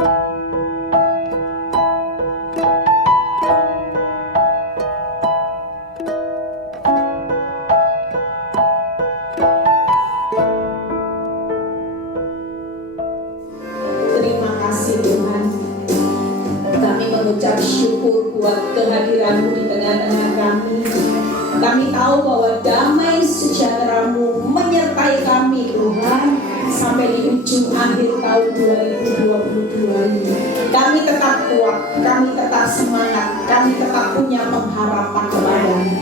Terima kasih Tuhan, kami mengucap syukur buat kehadiran-Mu di tengah-tengah kami. Kami tahu bahwa damai sejahtera-Mu menyertai kami Tuhan sampai di ujung akhir tahun 2022 ini. Kami tetap kuat, kami tetap semangat, kami tetap punya pengharapan kepada-Mu.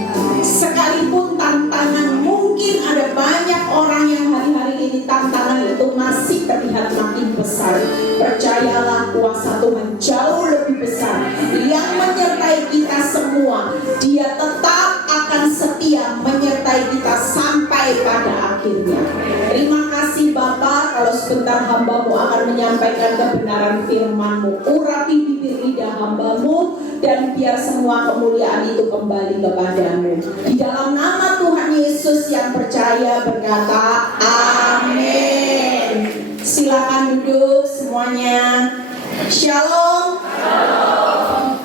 Sekalipun tantangan, mungkin ada banyak orang yang hari-hari ini tantangan itu masih terlihat makin besar. Percayalah, kuasa Tuhan jauh lebih besar yang menyertai kita semua. Dia tetap akan setia menyertai kita sampai pada akhirnya. Terima kasih Bapa, kalau sebentar hamba-Mu akan menyampaikan kebenaran firman-Mu. Urapi bibir lidah hamba-Mu, dan biar semua kemuliaan itu kembali kepada-Mu. Di dalam nama Tuhan Yesus yang percaya berkata amin. Silakan duduk semuanya. Shalom.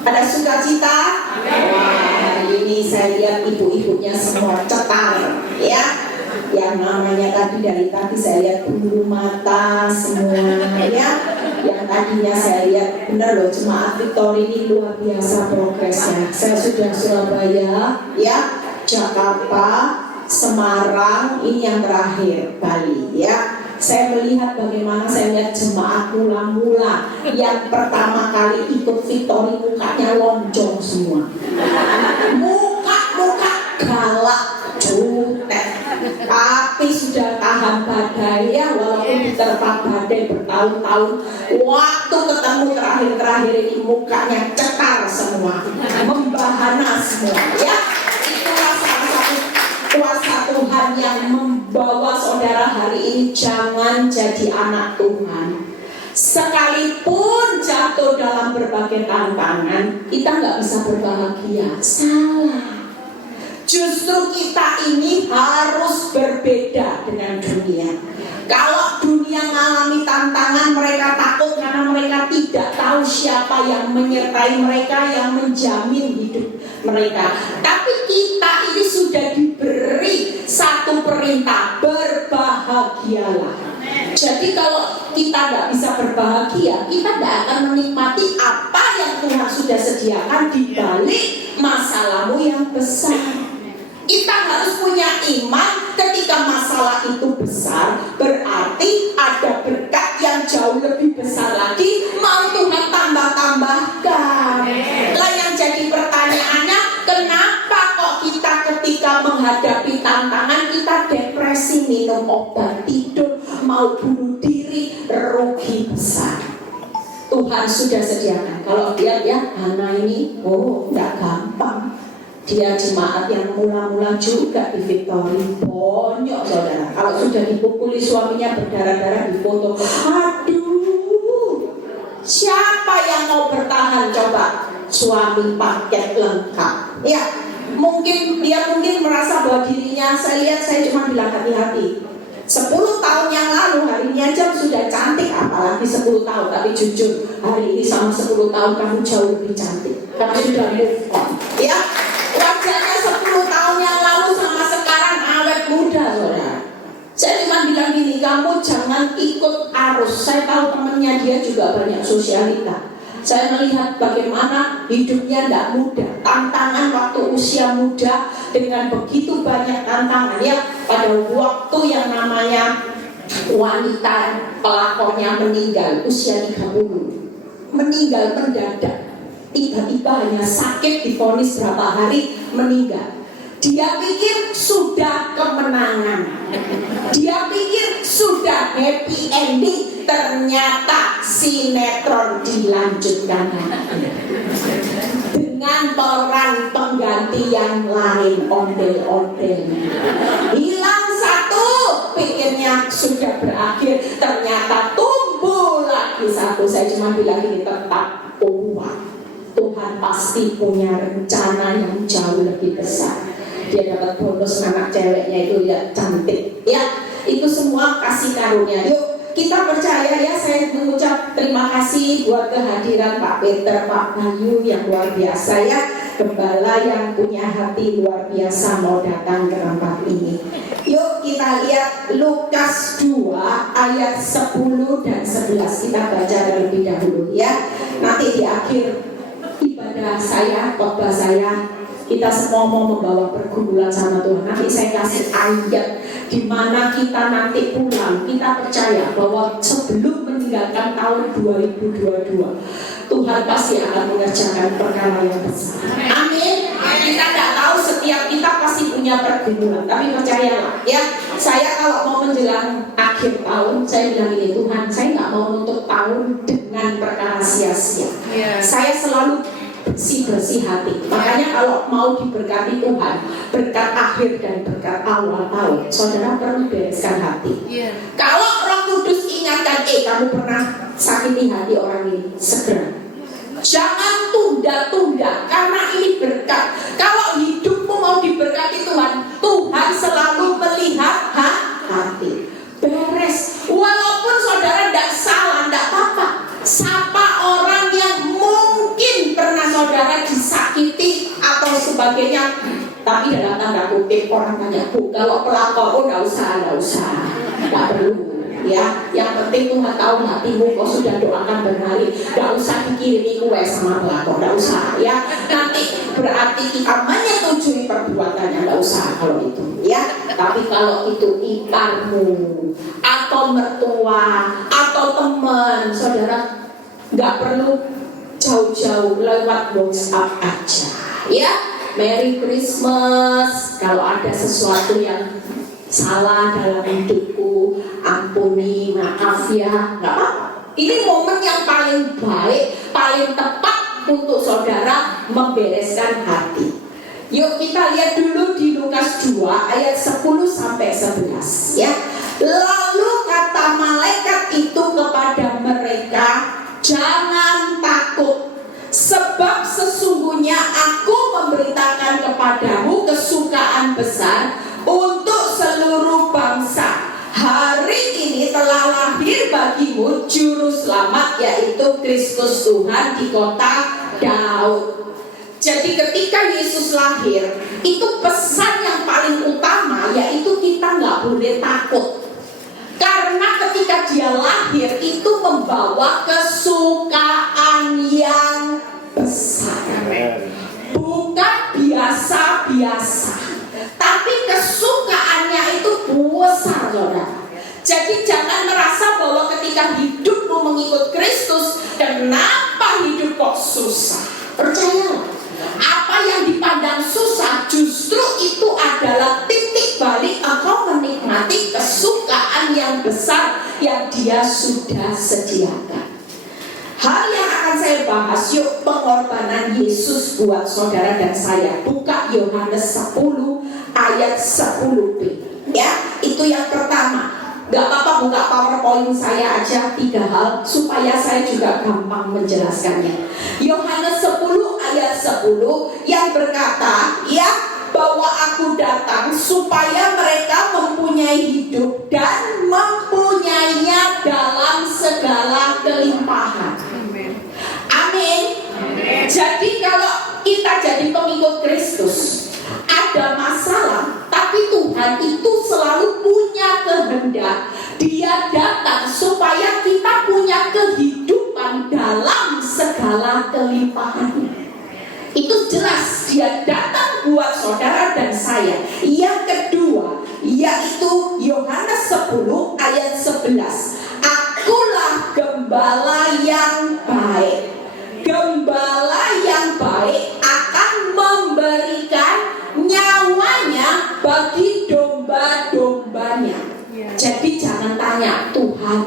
Ada sukacita? Hari ini saya lihat ibu-ibunya semua cetar, ya. Yang namanya tadi dari tadi saya lihat bulu mata semua, ya. Yang tadinya saya lihat benar loh, jemaat Victory ini luar biasa progresnya. Saya sudah Surabaya, ya, Jakarta, Semarang, ini yang terakhir Bali, ya. Saya melihat bagaimana saya lihat jemaat mula-mula yang pertama kali ikut Victory mukanya lonjong semua. Muka galak, jutek, tapi sudah tahan badai, ya, walaupun diterpa badai bertahun-tahun. Waktu ketemu terakhir ini mukanya cekar semua, membahana semua, ya. Itulah salah satu kuasa Tuhan yang membawa saudara hari ini jangan jadi anak Tuhan. Sekalipun jatuh dalam berbagai tantangan, kita nggak bisa berbahagia. Salah. Justru kita ini harus berbeda dengan dunia. Kalau dunia mengalami tantangan, mereka takut karena mereka tidak tahu siapa yang menyertai mereka, yang menjamin hidup mereka. Tapi kita ini sudah diberi satu perintah, berbahagialah. Jadi kalau kita nggak bisa berbahagia, kita nggak akan menikmati apa yang Tuhan sudah sediakan di balik masalahmu yang besar. Kita harus punya iman ketika masalah itu besar, berarti ada berkat yang jauh lebih besar lagi, mau Tuhan tambah-tambahkan. Lah yang jadi pertanyaannya, kenapa kok kita ketika menghadapi tantangan kita depresi, minum obat tidur, mau bunuh diri, rugi besar. Tuhan sudah sediakan. Kalau dia anak ini, nggak gampang. Dia jemaat yang mula-mula juga di Victory, bonyok saudara. Kalau sudah dipukuli suaminya berdarah-darah di foto, aduh, siapa yang mau bertahan coba? Suami paket lengkap, ya. Mungkin dia merasa bahwa dirinya, saya cuma bilang hati-hati. 10 tahun yang lalu hari ini aja sudah cantik, apalagi 10 tahun. Tapi jujur, hari ini sama 10 tahun kamu jauh lebih cantik. Kamu sudah move on, ya. Wajahnya 10 tahun yang lalu sama sekarang awet muda, saudara. Saya cuma bilang gini, kamu jangan ikut arus. Saya tahu temennya dia juga banyak sosialita. Saya melihat bagaimana hidupnya tidak mudah. Tantangan waktu usia muda dengan begitu banyak tantangan, ya. Pada waktu yang namanya wanita pelakornya meninggal usia 30, meninggal mendadak. Tiba-tiba hanya sakit, divonis berapa hari, meninggal. Dia pikir sudah kemenangan, dia pikir sudah happy ending. Ternyata sinetron dilanjutkan dengan peran pengganti yang lain, ondel-ondel. Hilang satu, pikirnya sudah berakhir, ternyata tumbuh lagi satu. Saya cuma bilang ini, tetap kuat. Tuhan pasti punya rencana yang jauh lebih besar. Dia dapat bonus anak ceweknya itu ya cantik, ya. Itu semua kasih karunia. Yuk kita percaya ya, saya mengucap terima kasih buat kehadiran Pak Peter, Pak Bayu yang luar biasa ya. Gembala yang punya hati luar biasa mau datang ke tempat ini. Yuk kita lihat Lukas 2 ayat 10 dan 11. Kita baca terlebih dahulu ya. Nanti di akhir ibadah saya, khotbah saya, kita semua mau membawa pergumulan sama Tuhan. Nanti saya kasih ayat di mana kita nanti pulang, kita percaya bahwa sebelum meninggalkan tahun 2022, Tuhan pasti akan mengerjakan perkara yang besar. Amin. Kita tidak tahu, setiap kita pasti punya pergumulan, tapi percayalah ya. Saya kalau mau menjelang akhir tahun, saya bilang ini, Tuhan, saya nggak mau menutup tahun dengan perkara sia-sia. Saya selalu bersih hati. Makanya kalau mau diberkati Tuhan, berkat akhir dan berkat awal tahun, saudara perlu bereskan hati. Kalau Roh Kudus ingatkan, kamu pernah sakiti hati orang ini, segera. Jangan tunda-tunda, karena ini berkat. Kalau hidupmu mau diberkati Tuhan, Tuhan selalu melihat hati. Beres. Walaupun saudara tidak salah, tidak apa-apa. Sapa orang yang mungkin pernah saudara disakiti atau sebagainya. Tapi dalam tanda kutip orang tanya, Bu, kalau pelakor, nggak usah, nggak perlu. Ya, yang penting Tuhan tahu hatimu. Kau sudah doakan berhari, nggak usah dikirimi kue sama pelakor, nggak usah ya. Nanti berarti kita menyetujui perbuatannya, nggak usah kalau itu ya. Tapi kalau itu iparmu atau mertua atau teman saudara, nggak perlu jauh-jauh, lewat WhatsApp aja ya. Merry Christmas. Kalau ada sesuatu yang salah dalam hidupku, ampuni, maaf ya, nggak apa-apa. Ini momen yang paling baik, paling tepat untuk saudara membereskan hati. Yuk kita lihat dulu di Lukas 2 ayat 10 sampai 11 ya. Lalu kata malaikat itu kepada mereka, jangan takut, sebab sesungguhnya aku memberitakan kepadamu kesukaan besar untuk seluruh bangsa. Hari ini telah lahir bagimu juru selamat, yaitu Kristus Tuhan di kota Daud. Jadi ketika Yesus lahir, itu pesan yang paling utama, yaitu kita nggak boleh takut. Karena ketika dia lahir itu membawa kesukaan yang besar. Bukan biasa-biasa, tapi kesukaannya itu besar, saudara. Jadi jangan merasa bahwa ketika hidupmu mengikut Kristus, kenapa hidup kok susah. Percayalah, apa yang dipandang susah justru itu adalah titik balik engkau menikmati kesukaan yang besar yang Dia sudah sediakan. Hal yang akan saya bahas, yuk, pengorbanan Yesus buat saudara dan saya. Buka Yohanes 10 ayat 10b ya, itu yang pertama. Gak apa-apa buka PowerPoint saya aja, 3 hal supaya saya juga gampang menjelaskannya. Yohanes 10 ayat 10 yang berkata ya, bahwa aku datang supaya mereka mempunyai hidup dan mempunyainya dalam segala kelimpahan. Amin. Jadi kalau kita jadi pengikut Kristus, ada masalah, tapi Tuhan itu selalu punya kehendak. Dia datang supaya kita punya kehidupan dalam segala kelimpahan. Itu jelas, Dia datang buat saudara dan saya. Yang kedua, yaitu Yohanes 10 ayat 11. Akulah gembala yang baik. Gembala yang baik akan memberikan nyawanya bagi domba-dombanya. Jadi jangan tanya, Tuhan,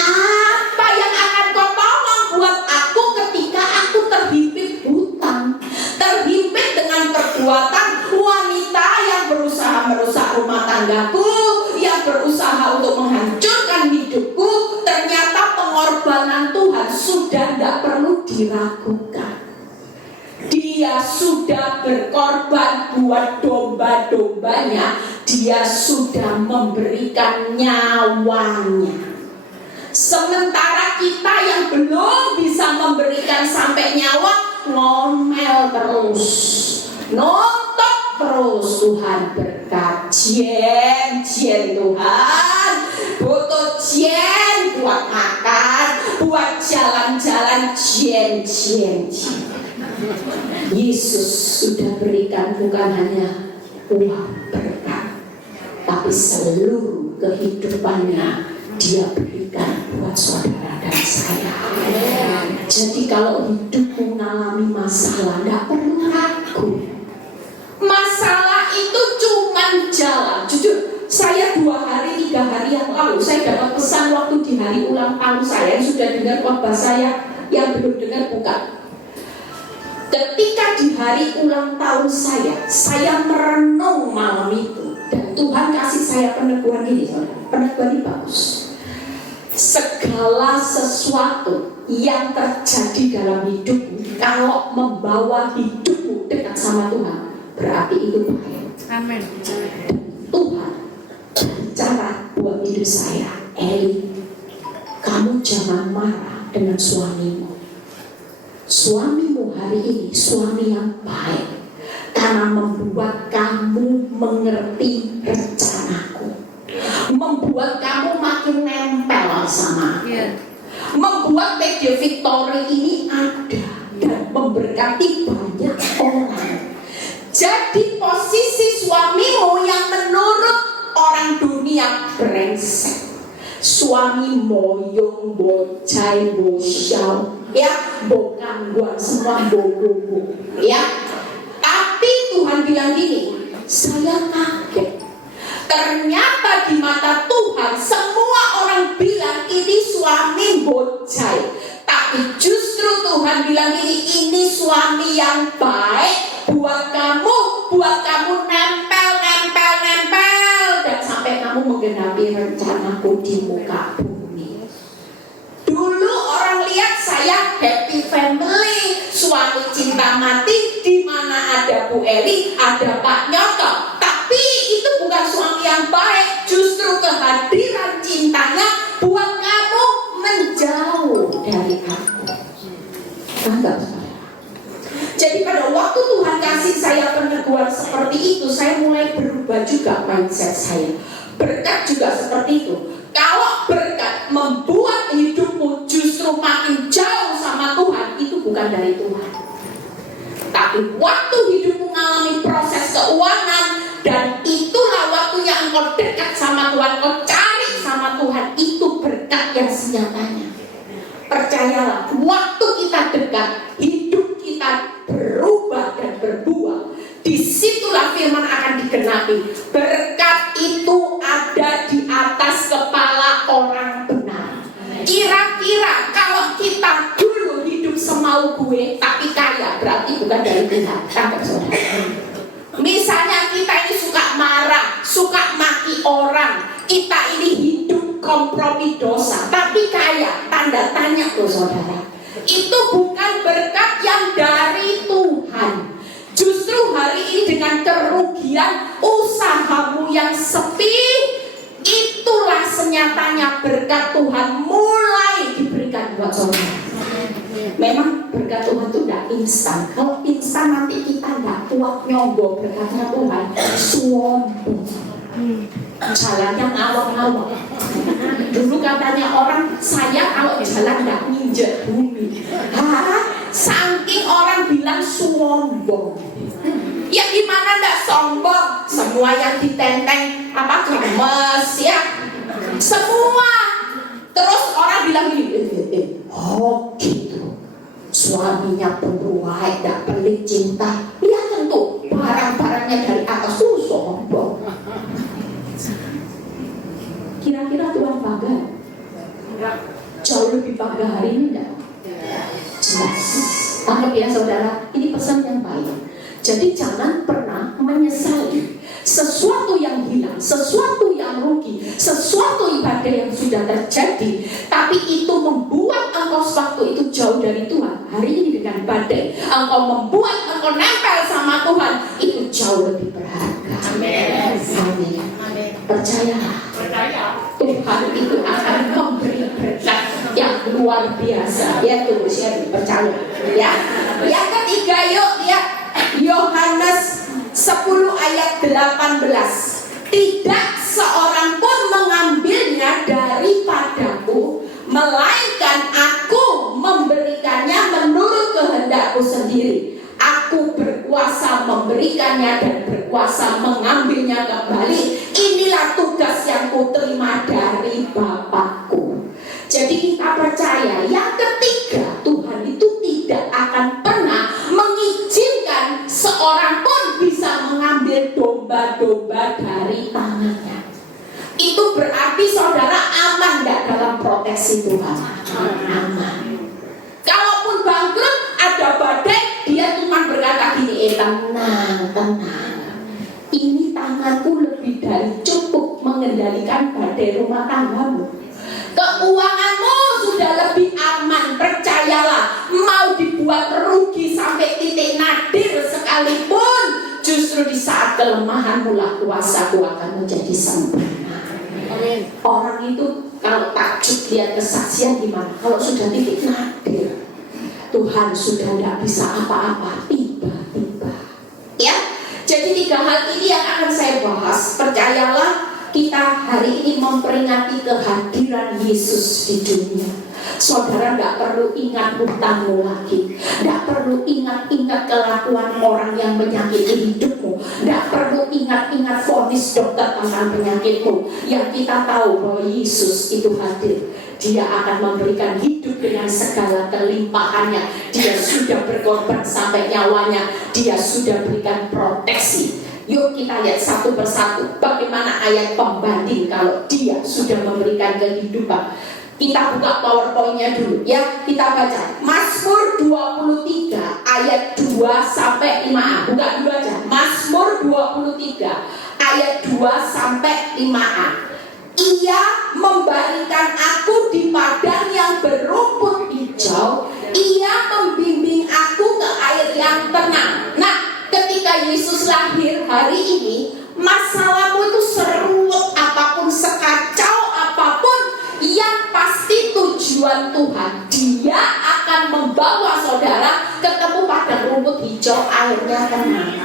apa yang akan kau tolong buat aku ketika aku terhimpit hutang, terhimpit dengan perbuatan wanita yang berusaha merusak rumah tanggaku, yang berusaha untuk menghancurkan hidupku. Ternyata pengorbanan Tuhan sudah tidak perlu diragukan. Dia sudah berkorban buat domba-dombanya. Dia sudah memberikan nyawanya. Sementara kita yang belum bisa memberikan sampai nyawa, ngomel terus, nonton terus. Tuhan berkat, jen Tuhan, butuh jen buat makan, buat jalan-jalan, jen. Yesus sudah berikan bukan hanya uang berkat, tapi seluruh kehidupannya Dia berikan buat saudara dan saya. Jadi kalau hidupmu mengalami masalah, tidak perlu ragu. Masalah itu cuma jalan. Jujur, saya 2 hari 3 hari yang lalu saya dapat pesan waktu di hari ulang tahun saya. Yang sudah dengar khotbah saya, yang belum dengar buka. Ketika di hari ulang tahun saya merenung malam itu, dan Tuhan kasih saya peneguhan ini, saudara. Peneguhan ini bagus. Segala sesuatu yang terjadi dalam hidupmu, kalau membawa hidupmu dekat sama Tuhan, berarti itu baik. Amin. Tuhan bicara buat hidup saya, Eli, kamu jangan marah dengan suamimu. Suamimu hari ini suami yang baik, karena membuat kamu mengerti rencanaku, membuat kamu makin nempel sama aku, membuat media Victory ini ada dan memberkati banyak orang. Jadi posisi suamimu yang menurut orang dunia brengsek, suami moyong, bocai, bosyau, ya, bukan buat semua bobo, ya. Tapi Tuhan bilang gini, saya kaget. Ternyata di mata Tuhan semua orang bilang ini suami bocai, tapi justru Tuhan bilang ini suami yang baik buat kamu nempel, dan sampai kamu menggenapi rencanaku di muka bumi. Dulu orang lihat saya happy family, suami cinta mati, di mana ada Bu Eli, ada Pak Nyoto. Tapi itu bukan suami yang baik, justru kehadiran cintanya buat kamu menjauh dari aku. Anggap saudara. Jadi pada waktu Tuhan kasih saya peneguhan seperti itu, saya mulai berubah juga mindset saya. Berkat juga seperti itu. Kalau berkat membuat hidupmu justru makin jauh sama Tuhan, itu bukan dari Tuhan. Tapi waktu hidupmu mengalami proses keuangan, dan itulah waktunya engkau dekat sama Tuhan, engkau cari sama Tuhan, itu berkat yang senyatanya. Percayalah, waktu kita dekat, hidup kita berubah dan berbuah. Disitulah firman akan digenapi. Berkat itu ada di atas kepala orang benar. Kira-kira kalau kita dulu hidup semau gue tapi kaya, berarti bukan dari Tuhan. Tangkap saudara. Misalnya kita ini suka marah, suka maki orang, kita ini hidup kompromi dosa tapi kaya, tanda tanya tuh saudara. Itu bukan berkat yang dari Tuhan. Justru hari ini dengan kerugian usahamu yang sepi, itulah senyatanya berkat Tuhan mulai diberikan buat saudara. Memang berkat Tuhan itu tidak instan. Kalau instan nanti kita tidak kuat nyogok berkatnya Tuhan, sombong, jalannya ngawang-ngawang. Dulu katanya orang, saya kalau jalan tidak nginjek bumi. Saking orang bilang sombong. Ya gimana tidak sombong? Semua yang ditenteng apa gemes ya, semua. Terus orang bilang gini, oh gitu, suaminya berbuat, tidak pelit cinta. Lihat tentu barang-barangnya dari atas tuh sombong. Kira-kira Tuhan bangga? Jauh lebih bangga hari ini enggak? Jelas. Anggap ya saudara, ini pesan yang baik. Jadi jangan pernah menyesali sesuatu yang hilang, sesuatu yang rugi, sesuatu ibadah yang sudah terjadi, tapi itu membuat engkau sewaktu itu jauh dari Tuhan. Hari ini dengan badai, engkau membuat engkau nempel sama Tuhan, itu jauh lebih berharga. Amin. Percayalah, Tuhan itu akan memberi berkat luar biasa. Ya tunggu saya percaya. Ya. Yang ketiga yuk lihat Yohanes 10 ayat 18. Tidak seorang pun mengambilnya daripadaku, melainkan aku memberikannya menurut kehendakku sendiri. Aku berkuasa memberikannya dan berkuasa mengambilnya kembali. Inilah tugas yang kuterima dari Bapakku. Jadi kita percaya yang ketiga, Tuhan itu tidak akan pernah mengizinkan seorang pun bisa mengambil domba-domba dari tangannya. Itu berarti saudara aman tidak dalam proteksi Tuhan? Aman. Kalaupun bangkrut, ada badai, dia cuma berkata gini, tenang. Ini tanganku lebih dari cukup mengendalikan badai rumah tanggamu. Keuanganmu sudah lebih aman, percayalah. Mau dibuat rugi sampai titik nadir sekalipun, justru di saat kelemahanmu lah kuasaku akan menjadi sempurna. Orang itu kalau takjub lihat kesaksian gimana? Kalau sudah titik nadir, Tuhan sudah tidak bisa apa-apa, tiba-tiba. Ya, jadi 3 hal ini yang akan saya bahas. Percayalah, kita hari ini memperingati kehadiran Yesus di dunia. Saudara tidak perlu ingat hutangmu lagi, tidak perlu ingat-ingat kelakuan orang yang menyakiti hidupmu, tidak perlu ingat-ingat vonis dokter tentang penyakitmu. Yang kita tahu bahwa Yesus itu hadir. Dia akan memberikan hidup dengan segala kelimpahannya. Dia sudah berkorban sampai nyawanya. Dia sudah berikan proteksi. Yuk kita lihat satu persatu bagaimana ayat pembanding kalau dia sudah memberikan kehidupan. Kita buka PowerPoint-nya dulu ya. Kita baca Mazmur 23 ayat 2 sampai 5a. Buka dulu aja. Mazmur 23 ayat 2 sampai 5a. Ia membaringkan aku di padang yang berumput hijau. Ia membimbing aku ke air yang tenang. Nah, ketika Yesus lahir hari ini, masalahmu itu seruwet apapun, sekacau apapun, yang pasti tujuan Tuhan, Dia akan membawa saudara ketemu padang rumput hijau, airnya tenang.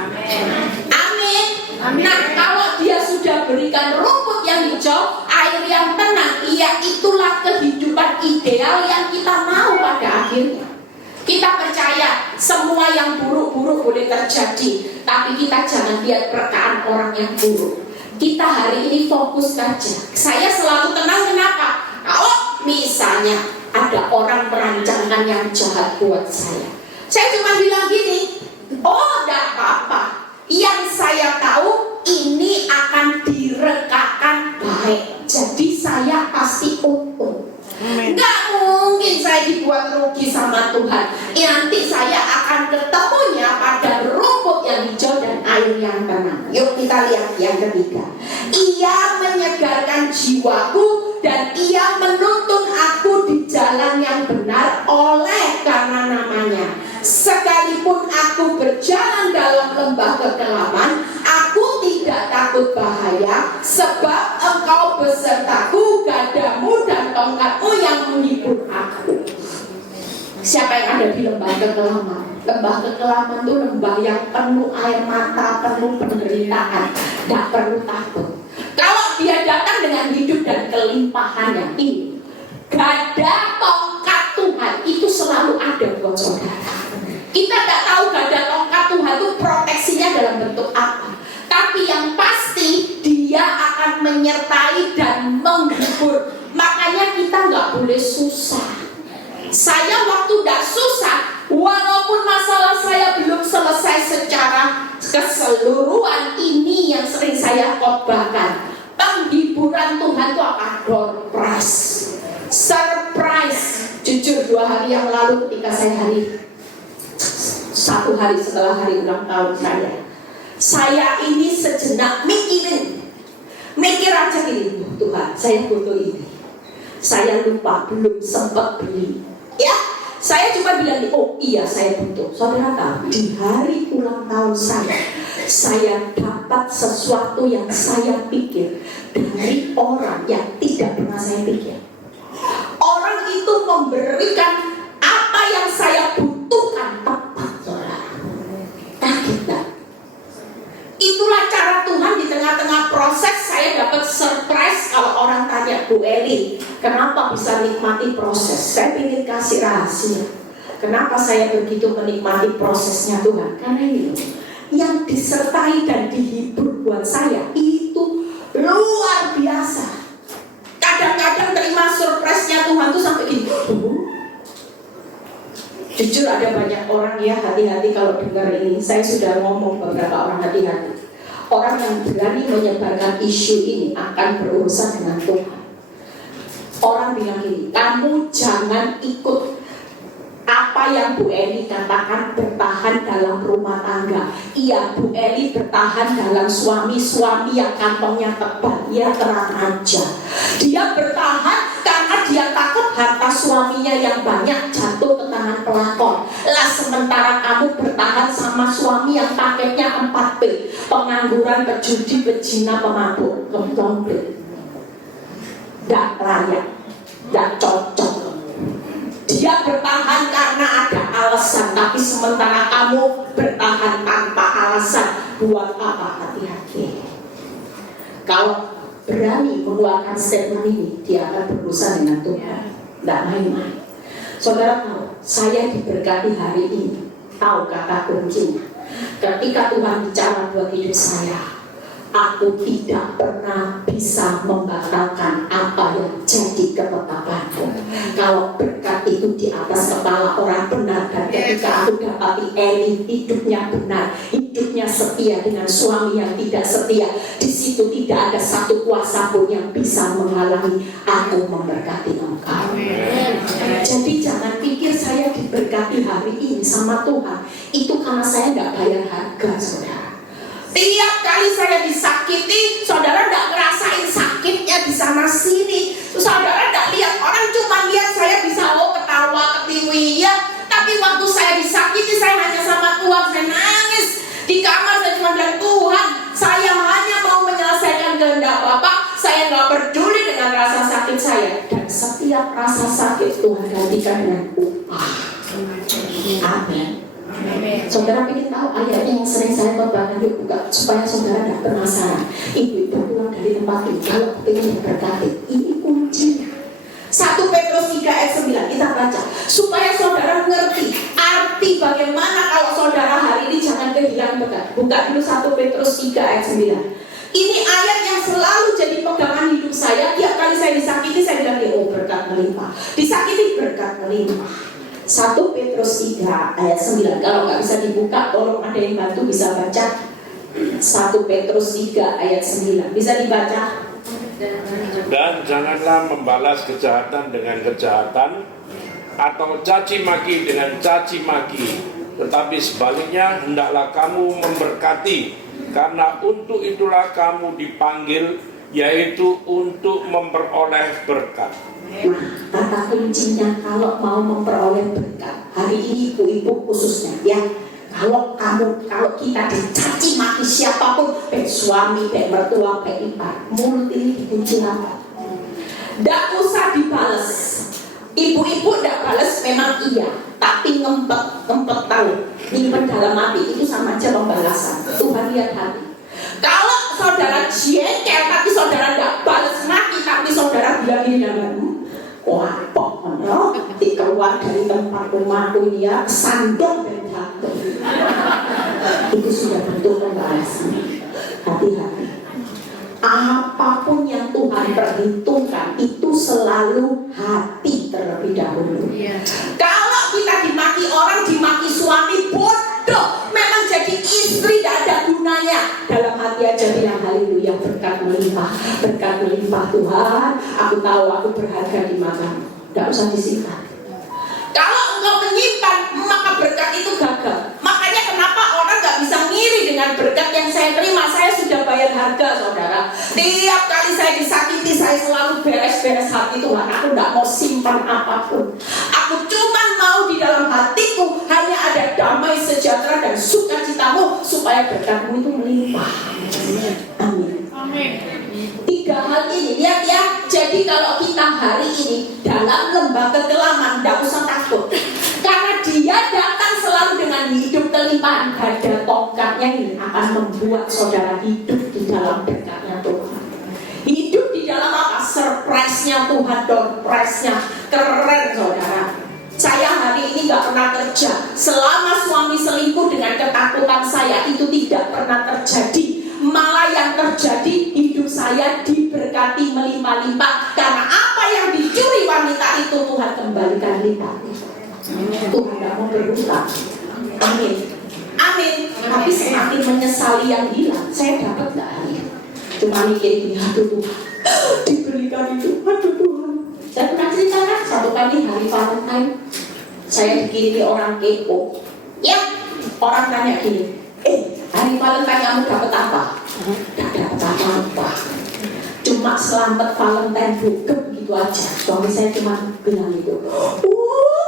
Amin. Nah, kalau Dia sudah berikan rumput yang hijau, air yang tenang, ya itulah kehidupan ideal yang kita mau pada akhirnya. Kita percaya semua yang buruk-buruk boleh terjadi, tapi kita jangan lihat rekaan orang yang buruk. Kita hari ini fokus saja. Saya selalu tenang, kenapa? Kalau misalnya ada orang merancangkan yang jahat buat saya cuma bilang gini, oh tidak apa-apa. Yang saya tahu ini akan direkakan baik, jadi saya pasti untung. Nggak mungkin saya dibuat rugi sama Tuhan. Nanti saya akan ketemunya pada rumput yang hijau dan air yang tenang. Yuk kita lihat yang ketiga. Ia menyegarkan jiwaku dan ia menuntun aku di jalan yang benar oleh karena namanya. Sekalipun aku berjalan dalam lembah kegelapan, aku tidak takut bahaya, sebab Engkau besertaku, gadamu dan tongkatmu yang menghibur aku. Siapa yang ada di lembah kegelapan? Lembah kegelapan itu lembah yang penuh air mata, penuh penderitaan. Tidak perlu takut. Kalau dia datang dengan hidup dan kelimpahannya, ini gada tongkat Tuhan itu selalu ada buat saudara. Kita tidak tahu gada tongkat Tuhan itu proteksinya dalam bentuk apa, tapi yang pasti Dia akan menyertai dan menghibur. Makanya kita nggak boleh susah. Saya waktu tidak susah, walaupun masalah saya belum selesai secara keseluruhan, ini yang sering saya khotbahkan. Penghiburan Tuhan itu apa? Door prize, surprise. Jujur 2 hari yang lalu ketika saya 1 hari setelah hari ulang tahun saya ini sejenak mikir aja gini, Tuhan saya butuh ini. Saya lupa belum sempat beli. Ya, saya cuma bilang, oh iya saya butuh. Saudara tahu, di hari ulang tahun saya dapat sesuatu yang saya pikir dari orang yang tidak pernah saya pikir. Orang itu memberikan apa yang saya butuhkan tepat, saudara. Kaget gak? Itulah cara Tuhan. Di tengah-tengah proses saya dapat surprise. Kalau orang tanya, Bu Eli, kenapa bisa nikmati proses? Saya ingin kasih rahasia. Kenapa saya begitu menikmati prosesnya Tuhan? Karena ini yang disertai dan dihibur buat saya itu luar biasa. Kadang-kadang terima surprise-nya Tuhan tuh sampai gini. Jujur ada banyak orang ya, hati-hati kalau dengar ini. Saya sudah ngomong beberapa orang, hati-hati. Orang yang berani menyebarkan isu ini akan berurusan dengan Tuhan. Orang bilang gini, kamu jangan ikut apa yang Bu Eli katakan bertahan dalam rumah tangga. Iya, Bu Eli bertahan dalam suami yang kantongnya tebal. Ya terang aja. Dia bertahan karena dia takut harta suaminya yang banyak jatuh ke tangan pelakor. Lah sementara kamu bertahan sama suami yang paketnya 4P. Pengangguran, pejudi, pezina, pemabuk. Komplit. Gak layak. Gak cocok. Dia bertahan karena ada alasan, tapi sementara kamu bertahan tanpa alasan. Buat apa? Hati-hati. Kalau berani mengeluarkan statement ini, dia akan berurusan dengan Tuhan. Tidak main-main. Saudara tahu, saya diberkati hari ini. Tahu kata kuncinya. Ketika Tuhan bicara buat hidup saya, aku tidak pernah bisa membatalkan apa yang jadi ketetapanku. Kalau berkat itu di atas kepala orang benar, dan ketika aku dapati Eli hidupnya benar, hidupnya setia dengan suami yang tidak setia, di situ tidak ada satu kuasa pun yang bisa menghalangi aku memberkati engkau. Jadi jangan pikir saya diberkati hari ini sama Tuhan itu karena saya nggak bayar harga, saudara. Tiap kali saya disakiti, saudara tidak ngerasain sakitnya di sana sini. Saudara tidak lihat, orang cuma lihat saya bisa ketawa, ketiwi ya. Tapi waktu saya disakiti, saya hanya sama Tuhan, saya nangis di kamar, saya cuma bilang, Tuhan, saya hanya mau menyelesaikan kehendak Bapak. Saya nggak peduli dengan rasa sakit saya. Dan setiap rasa sakit Tuhan gantikan dengan upah. Amin. Saudara ingin tahu ayatnya yang sering saya khotbahkan, yuk buka supaya saudara tidak penasaran. Ibu-ibu pulang dari tempat ini, kalau ingin diberkati, ini kuncinya. 1 Petrus 3 ayat 9 kita baca supaya saudara mengerti arti bagaimana kalau saudara hari ini jangan kehilangan berkat. Buka dulu 1 Petrus 3 ayat 9. Ini ayat yang selalu jadi pegangan hidup saya. Tiap kali saya disakiti, saya bilang, oh berkat melimpah. Disakiti, berkat melimpah. 1 Petrus 3 ayat 9. Kalau nggak bisa dibuka, tolong ada yang bantu bisa baca. 1 Petrus 3 ayat 9. Bisa dibaca? Dan janganlah membalas kejahatan dengan kejahatan atau caci maki dengan caci maki, tetapi sebaliknya hendaklah kamu memberkati, karena untuk itulah kamu dipanggil, yaitu untuk memperoleh berkat. Nah, kata kuncinya kalau mau memperoleh berkat hari ini, ibu-ibu khususnya ya, kalau kita dicaci maki siapapun, baik suami, baik mertua, baik ipar, mulut ini dikunci apa? Tidak usah dibales. Ibu-ibu tidak balas memang iya, tapi ngempet tahu, nyimpen dalam hati itu sama aja pembalasan. Tuhan lihat hati. Kalau saudara jengkel tapi saudara tidak balas maki, tapi saudara bilang ini wah pokoknya keluar dari tempat rumahku ini ya, sandung dan jatuh. Itu sudah bentuk pembalasan. Hati-hati. Apapun yang Tuhan perhitungkan itu selalu hati terlebih dahulu. Kalau kita dimaki orang, dimaki suami, bodoh. Memang jadi istri tidak ada gunanya. Dalam hati aja bilang haleluya, berkat melimpah Tuhan. Aku tahu aku berharga di matamu. Tidak usah disingkat. Kalau engkau menyimpan, maka berkat itu gagal. Makanya kenapa orang gak bisa ngiri dengan berkat yang saya terima. Saya sudah bayar harga, saudara. Tiap kali saya disakiti, saya selalu beres-beres hati Tuhan. Aku gak mau simpan apapun. Aku cuma mau di dalam hatiku hanya ada damai, sejahtera, dan sukacitamu, supaya berkatmu itu melimpah. Amin. 3 hal ini, lihat ya. Jadi kalau kita hari ini dalam dalam lembah kekelaman, tidak usah takut. Karena dia datang selalu dengan hidup kelimpahan. Gada tongkatnya ini akan membuat saudara hidup di dalam dekatnya Tuhan. Hidup di dalam apa? Surprise-nya Tuhan, surprise-nya keren saudara. Saya hari ini gak pernah kerja. Selama suami selingkuh dengan ketakutan saya, itu tidak pernah terjadi. Malah yang terjadi, hidup saya diberkati melimpah-limpah. Karena apa yang dicuri wanita itu Tuhan kembalikan lipat. Tuhan gak mau berhutang. Amin. Amin. Tapi semakin menyesali yang hilang. Saya dapat gak hari ini? Cuma mikir ini, aduh Tuhan, diberikan itu, aduh Tuhan. Saya pernah ceritakan satu kali hari Valentine, saya dikirimi orang kepo. Ya, orang tanya gini, hari Valentine kamu dapat apa? Tidak dapat apa-apa. Cuma selamat Valentine bukan gitu aja. Suami saya cuma bilang itu.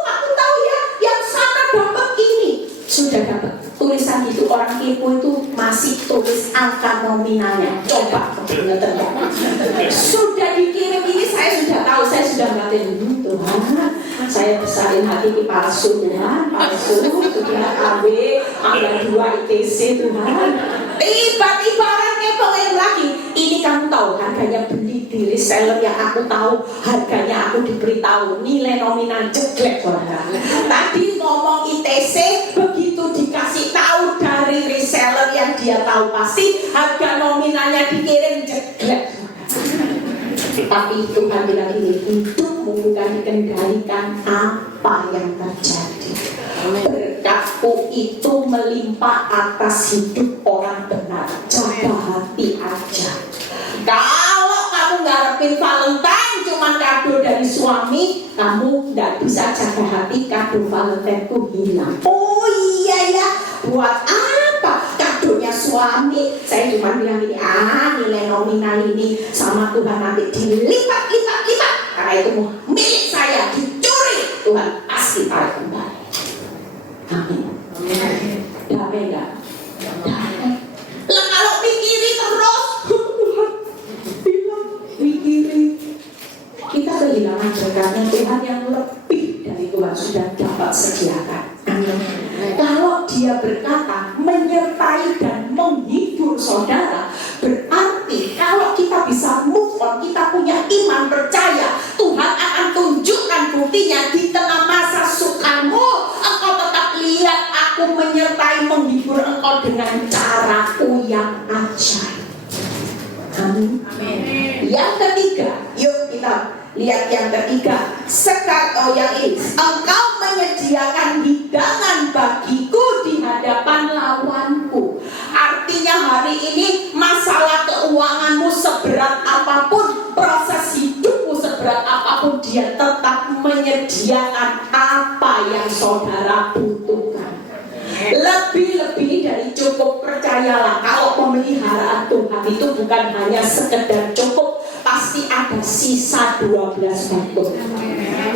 Aku tahu ya, yang sana dapat ini. Sudah dapat tulisan itu, orang kepo itu masih tulis angka nominalnya. Coba sudah dikirim ini, saya sudah tahu, saya sudah ngatain Tuhan, saya besarin hati di palsu Tuhan, palsu sudah KB angka 2 ITC Tuhan. Tiba-tiba orang kepo yang lagi, ini kamu tahu harganya beli di reseller yang aku tahu, harganya aku diberitahu, nilai nominal jelek saudara. Tadi ngomong ITC, begitu dikasih tahu dari reseller yang dia tahu pasti harga nominalnya dikirim jelek. Tapi Tuhan bilang ini, hidupmu bukan dikendalikan apa yang terjadi. Berkatku itu melimpah atas hidup orang benar. Jaga hati aja. Kalau kamu ngarepin Valentine cuma kado dari suami, kamu nggak bisa jaga hati, kado Valentine ku hilang. Oh iya ya, buat apa kadonya suami? Saya cuma bilang ini, nilai nominal ini sama Tuhan nanti dilipat. Karena itu milik saya, dicuri, Tuhan pasti tarik kembali. Amin. Damai enggak? Damai. Lah kalau mikirin terus, Tuhan bilang mikirin, kita kehilangan berkatnya Tuhan yang lebih dari Tuhan sudah dapat sediakan. Amin. Kalau dia berkata menyertai dan menghibur saudara, berarti kalau kita bisa move on, kita punya iman percaya, Tuhan akan tunjukkan buktinya di tengah masa sukamu. Engkau tetap lihat aku menyertai menghibur engkau dengan caraku yang ajaib. Amin. Yang ketiga, yuk kita lihat yang ketiga. Yang ini, engkau menyediakan hidangan bagiku di hadapan lawanku. Artinya hari ini masalah keuanganmu seberat apapun, proses hidupmu seberat apapun, dia tetap menyediakan apa yang saudara butuhkan. Lebih-lebih dari cukup, percayalah, kalau pemeliharaan Tuhan itu bukan hanya sekedar cukup, pasti ada sisa 12 bagus.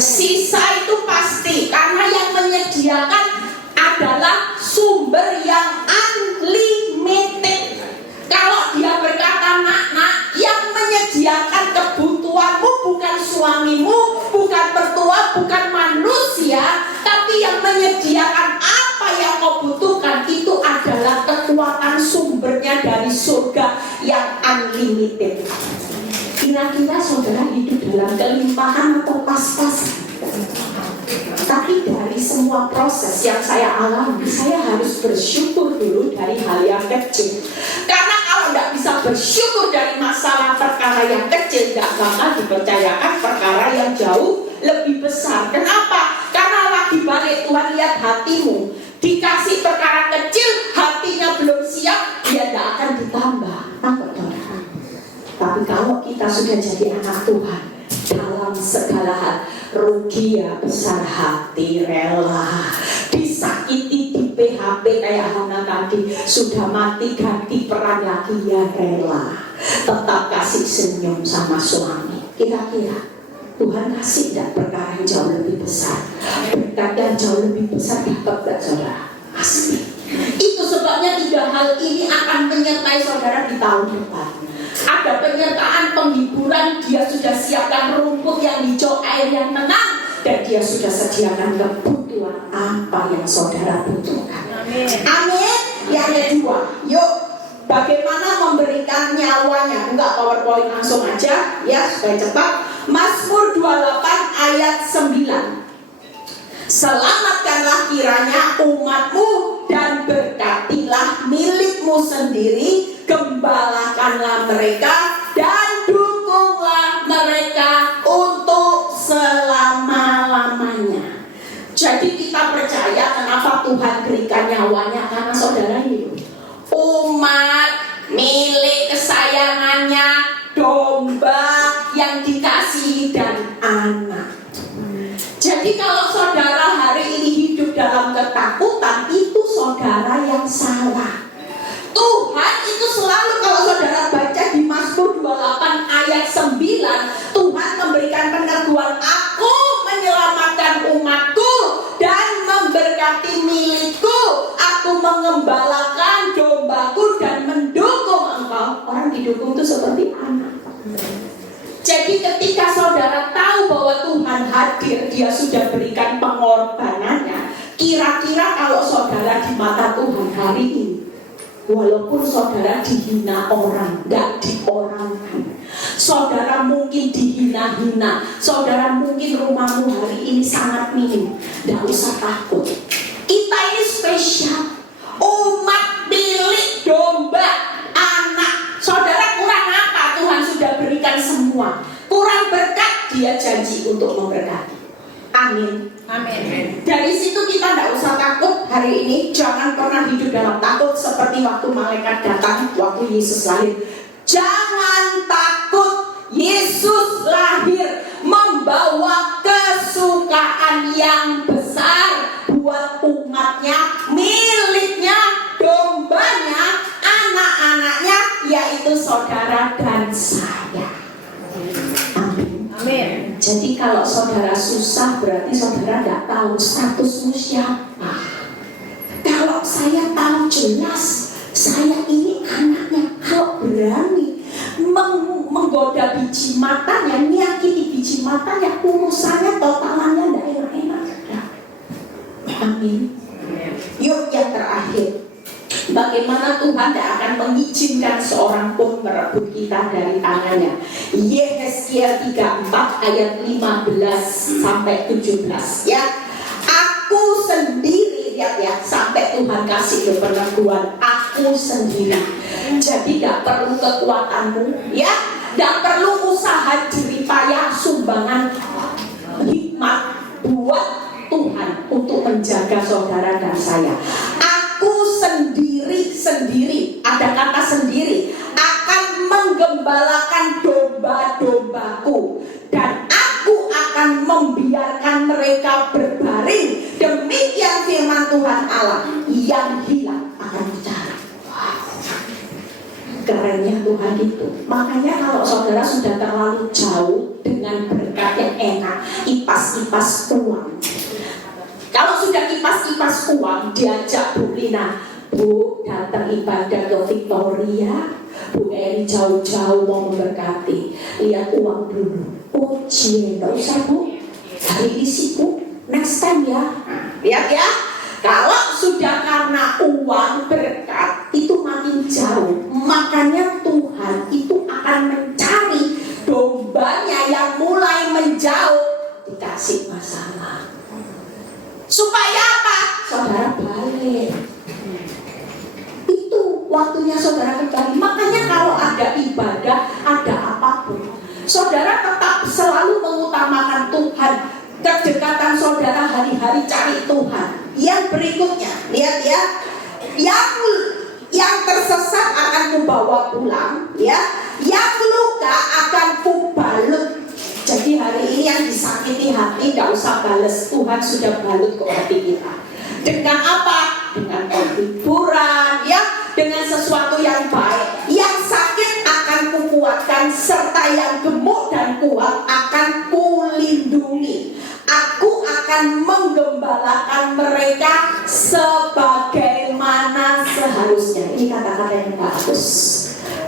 Sisa itu pasti, karena yang menyediakan adalah sumber yang unlimited. Kalau dia berkata, nak, yang menyediakan kebutuhanmu bukan suamimu, bukan mertua, bukan manusia, tapi yang menyediakan apa yang kau butuhkan itu adalah kekuatan sumbernya dari surga yang unlimited. Kira-kira saudara hidup dalam kelimpahan atau pas-pasan? Tapi dari semua proses yang saya alami, saya harus bersyukur dulu dari hal yang kecil. Karena kalau tidak bisa bersyukur dari masalah perkara yang kecil, tidak bakal dipercayakan perkara yang jauh lebih besar. Kenapa? Karena lagi balik Tuhan lihat hatimu. Dikasih perkara kecil, hatinya belum siap, dia tidak akan ditambah. Tapi kalau kita sudah jadi anak Tuhan, dalam segala hal, rugi ya besar hati, rela disakiti, di PHP kayak Hana tadi, sudah mati ganti peran lagi ya rela, tetap kasih senyum sama suami. Kira-kira Tuhan kasih tidak perkara yang jauh lebih besar, berkat yang jauh lebih besar dapat tidak saudara? Pasti. Itu sebabnya 3 hal ini akan menyertai saudara di tahun depan. Ada penyertaan, penghiburan. Dia sudah siapkan rumput yang hijau, air yang tenang, dan dia sudah sediakan kebutuhan apa yang saudara butuhkan. Amin. Yang kedua, yuk, bagaimana memberikan nyawanya? Enggak PowerPoint, langsung aja ya supaya cepat. Mazmur 28 ayat 9. Selamatkanlah kiranya umatmu dan berkatilah milikmu sendiri, gembalakanlah mereka dan dukunglah mereka untuk selama-lamanya. Jadi kita percaya kenapa Tuhan berikan nyawanya, karena saudara ini umat milik kesayangannya, domba yang dikasihi dan anak. Jadi kalau saudara hari ini hidup dalam ketakutan, itu saudara yang salah. Tuhan itu selalu, kalau saudara baca di Mazmur 28 ayat 9, Tuhan memberikan peneguhan, aku menyelamatkan umatku dan memberkati milikku, aku mengembalakan dombaku dan mendukung engkau. Orang didukung itu seperti anak. Jadi ketika saudara tahu bahwa Tuhan hadir, dia sudah berikan pengorbanannya. Kira-kira kalau saudara di mata Tuhan hari ini, walaupun saudara dihina orang, gak diorangkan, saudara mungkin dihina-hina, saudara mungkin rumahmu hari ini sangat minim, gak usah takut. Kita ini spesial, umat milik domba, anak. Saudara kurang apa? Tuhan sudah berikan semua. Kurang berkat, dia janji untuk memberkati. Amin. Amin. Dari situ kita tidak usah takut hari ini. Jangan pernah hidup dalam takut seperti waktu malaikat datang, waktu Yesus lahir. Jangan takut. Yesus lahir membawa kesukaan yang besar buat umatnya, miliknya, dombanya, anak-anaknya, yaitu saudara dan saya. Amin. Amin. Jadi kalau saudara susah, berarti saudara tidak tahu statusmu siapa. Kalau saya tahu jelas, saya ini anaknya, kalau berani menggoda biji matanya, nyakiti biji matanya, urusannya totalannya tidak enak-enak. Amin. Yuk yang terakhir, bagaimana Tuhan tidak akan mengizinkan seorang pun merebut kita dari tangannya. Yehezkiel 34 ayat 15 sampai 17 ya. Aku sendiri, lihat ya, sampai Tuhan kasih peneguhan, aku sendiri. Jadi tidak perlu kekuatanmu ya, tidak perlu usaha jeripayah, sumbangan, hikmat buat Tuhan untuk menjaga saudara dan saya. Aku sendiri, ada kata sendiri, akan menggembalakan domba-dombaku, dan aku akan membiarkan mereka berbaring. Demikian firman Tuhan Allah, yang hilang akan dicari. Kerennya Tuhan itu. Makanya kalau saudara sudah terlalu jauh dengan berkat yang enak, kipas-kipas uang. Kalau sudah kipas-kipas uang, diajak Bu Lina, Bu datang ibadah ke Victoria, Bu Eri jauh-jauh mau memberkati, lihat uang dulu. Oh cie, gak usah Bu, hari ini sibuk, next time ya. Lihat ya, kalau sudah karena uang berkat itu makin jauh, makanya Tuhan itu akan mencari dombanya yang mulai menjauh, dikasih masalah. Supaya apa? Saudara balik. Itu waktunya saudara kembali. Makanya kalau ada ibadah, ada apapun, saudara tetap selalu mengutamakan Tuhan. Kedekatan saudara hari-hari cari Tuhan. Yang berikutnya, lihat ya, yang tersesat akan kubawa pulang, ya. Yang luka akan kubalut. Jadi hari ini yang disakiti hati tidak usah balas, Tuhan sudah balut ke hati kita. Dengan apa? Dengan penghiburan, ya, dengan sesuatu yang baik. Yang sakit akan kukuatkan, serta yang gemuk dan kuat akan kulindungi. Aku akan menggembalakan mereka sebagaimana seharusnya. Ini kata-kata yang bagus.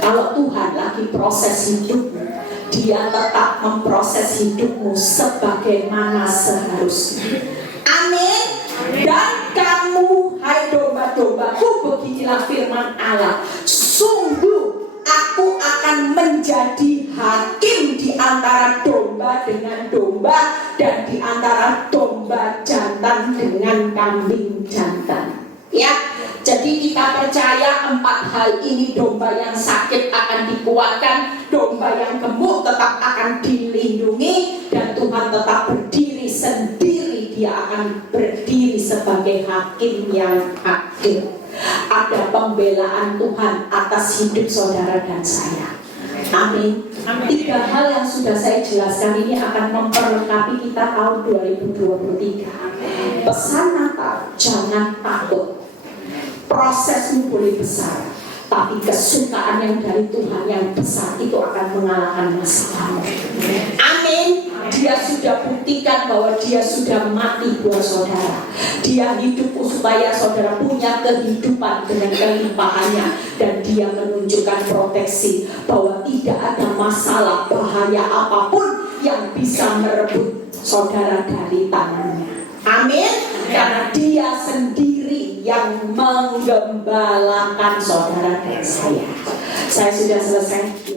Kalau Tuhan lagi proses hidupmu, Dia tetap memproses hidupmu sebagaimana seharusnya. Amin. Dan kamu, hai domba-dombaku, beginilah firman Allah, sungguh aku akan menjadi hakim di antara domba dengan domba, dan di antara domba jantan dengan kambing jantan. Ya, jadi kita percaya 4 hal ini. Domba yang sakit akan dikuatkan, domba yang gemuk tetap akan dilindungi, dan Tuhan tetap berdiri sendiri. Dia akan berdiri sebagai hakim yang adil. Ada pembelaan Tuhan atas hidup saudara dan saya. Amin. 3 hal yang sudah saya jelaskan ini akan memperlengkapi kita tahun 2023. Pesan Natal, jangan takut. Prosesmu boleh besar, tapi kesukaan yang dari Tuhan yang besar itu akan mengalahkan masalahmu. Amin. Dia sudah buktikan bahwa Dia sudah mati buat saudara. Dia hidup supaya saudara punya kehidupan dengan kelimpahannya, dan Dia menunjukkan proteksi bahwa tidak ada masalah bahaya apapun yang bisa merebut saudara dari tangannya. Amin. Karena Dia sendiri yang menggembalakan saudara dan saya. Saya sudah selesai.